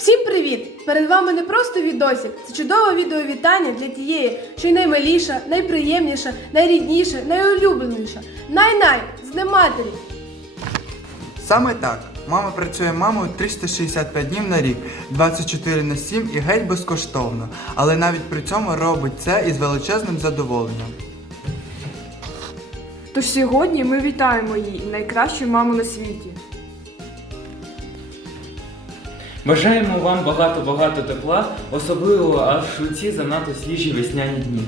Всім привіт! Перед вами не просто відосик, це чудове відеовітання для тієї, що й наймиліша, найприємніша, найрідніша, найулюбленіша, най-най з. Саме так. Мама працює мамою 365 днів на рік, 24 на 7 і геть безкоштовно. Але навіть при цьому робить це із величезним задоволенням. Тож сьогодні ми вітаємо її найкращу маму на світі. Бажаємо вам багато-багато тепла, особливо аж у ці занадто свіжі весняні дні.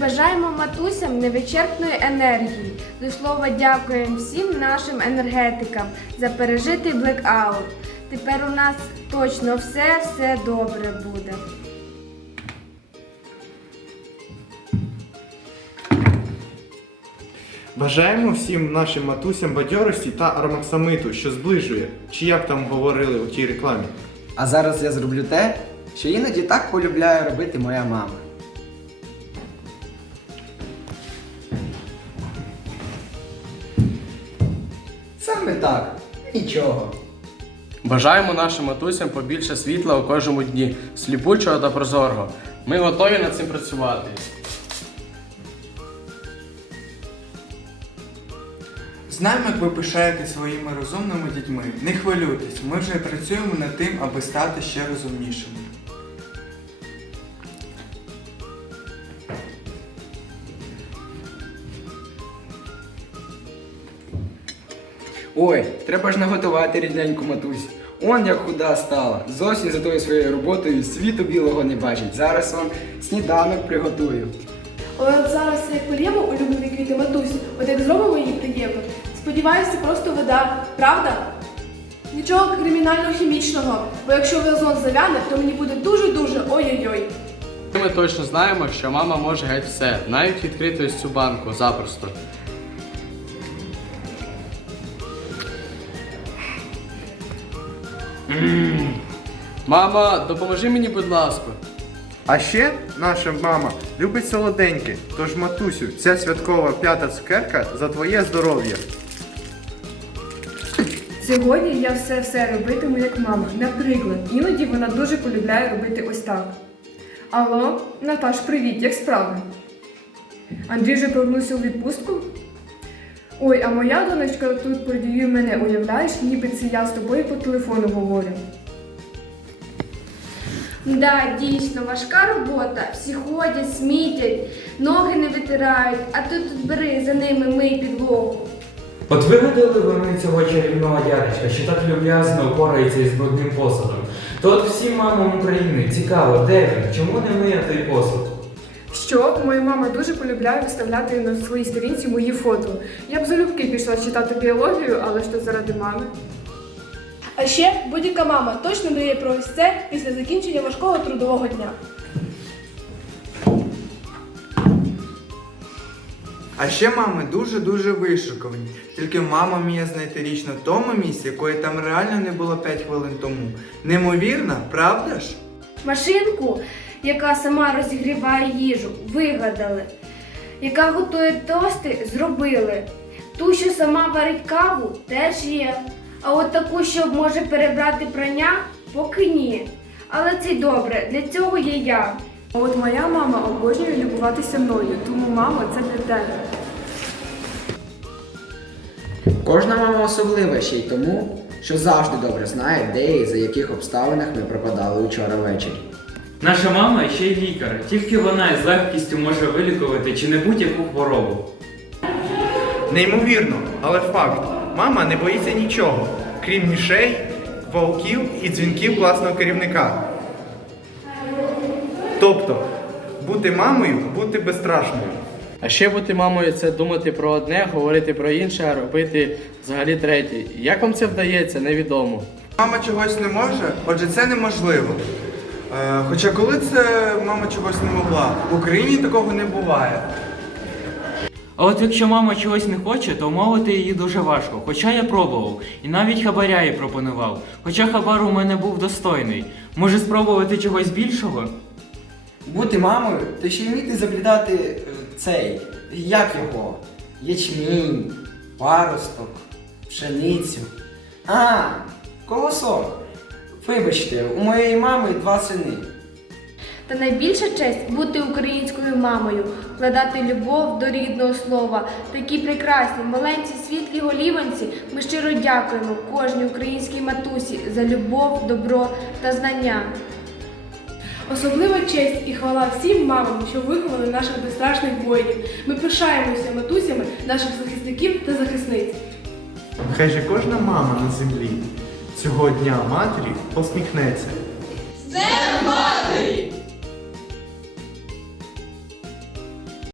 Бажаємо матусям невичерпної енергії. До слова, дякуємо всім нашим енергетикам за пережитий блекаут. Тепер у нас точно все, все добре буде. Бажаємо всім нашим матусям бадьорості та аромаксамиту, що зближує, чи як там говорили у тій рекламі. А зараз я зроблю те, що іноді так полюбляє робити моя мама. Саме так, нічого. Бажаємо нашим матусям побільше світла у кожному дні, сліпучого та прозорого. Ми готові над цим працювати. Знаємо, як ви пишаєте своїми розумними дітьми. Не хвилюйтесь, ми вже працюємо над тим, аби стати ще розумнішими. Ой, треба ж наготувати рідненьку матусь. Он як худа стала. Зовсім за тою своєю роботою світу білого не бачить. Зараз вам сніданок приготую. Але от зараз як полємо улюблені квіти матусі, от як зробимо їй приємно. Сподіваюся, просто вода, правда? Нічого кримінально-хімічного, бо якщо вазон завяне, то мені буде дуже-дуже ой-ой-ой. Ми точно знаємо, що мама може геть все, навіть відкрити ось цю банку запросто. Мама, допоможи мені, будь ласка. А ще наша мама любить солоденьке, тож матусю, ця святкова п'ята цукерка за твоє здоров'я. Сьогодні я все-все робитиму як мама. Наприклад, іноді вона дуже полюбляє робити ось так. Алло, Наташ, привіт, як справи? Андрій вже повернувся у відпустку? Ой, а моя донечка тут подіює мене, уявляєш, ніби це я з тобою по телефону говорю. Да, дійсно, важка робота. Всі ходять, смітять, ноги не витирають, а ти тут бери за ними мий підлогу. От вигадали вони цього чарівного дядечка, що так люб'язно опорається із брудним посудом. То от всім мамам України цікаво, де він, чому не миє той посуд? Що моя мама дуже полюбляє виставляти на своїй сторінці мої фото. Я б залюбки пішла читати біологію, але ж то заради мами. А ще будь-яка мама точно дає про ось це після закінчення важкого трудового дня. А ще мами дуже-дуже вишукувані. Тільки мама вміє знайти річ на тому місці, якої там реально не було 5 хвилин тому. Неймовірно, правда ж? Машинку, яка сама розігріває їжу, вигадали. Яка готує тости, зробили. Ту, що сама варить каву, теж є. А от таку, що може перебрати прання, поки ні. Але це й добре, для цього є я. А от моя мама обожнює любуватися мною, тому мама це для тебе. Кожна мама особлива ще й тому, що завжди добре знає, де і за яких обставинах ми пропадали учора ввечері. Наша мама ще й лікар, тільки вона із легкістю може вилікувати чи не будь-яку хворобу. Неймовірно, але факт. Мама не боїться нічого, крім мішей, вовків і дзвінків класного керівника. Тобто, бути мамою, бути безстрашною. А ще бути мамою це думати про одне, говорити про інше, а робити взагалі третє. Як вам це вдається, невідомо. Мама чогось не може, отже, це неможливо. Е, хоча коли це мама чогось не могла, в Україні такого не буває. А от якщо мама чогось не хоче, то умовити її дуже важко. Хоча я пробував, і навіть хабаря їй пропонував. Хоча хабар у мене був достойний. Може спробувати чогось більшого? Бути мамою, то ще й вміти заплітати е, цей, як його, ячмінь, паросток, пшеницю. А, колосок. Вибачте, у моєї мами два сини. Та найбільша честь бути українською мамою, вкладати любов до рідного слова. Такі прекрасні, маленькі, світлі голіванці. Ми щиро дякуємо кожній українській матусі за любов, добро та знання. Особлива честь і хвала всім мамам, що виховали наших безстрашних воїнів. Ми пишаємося матусями наших захисників та захисниць. Хай же кожна мама на землі цього дня матері посміхнеться. Матері!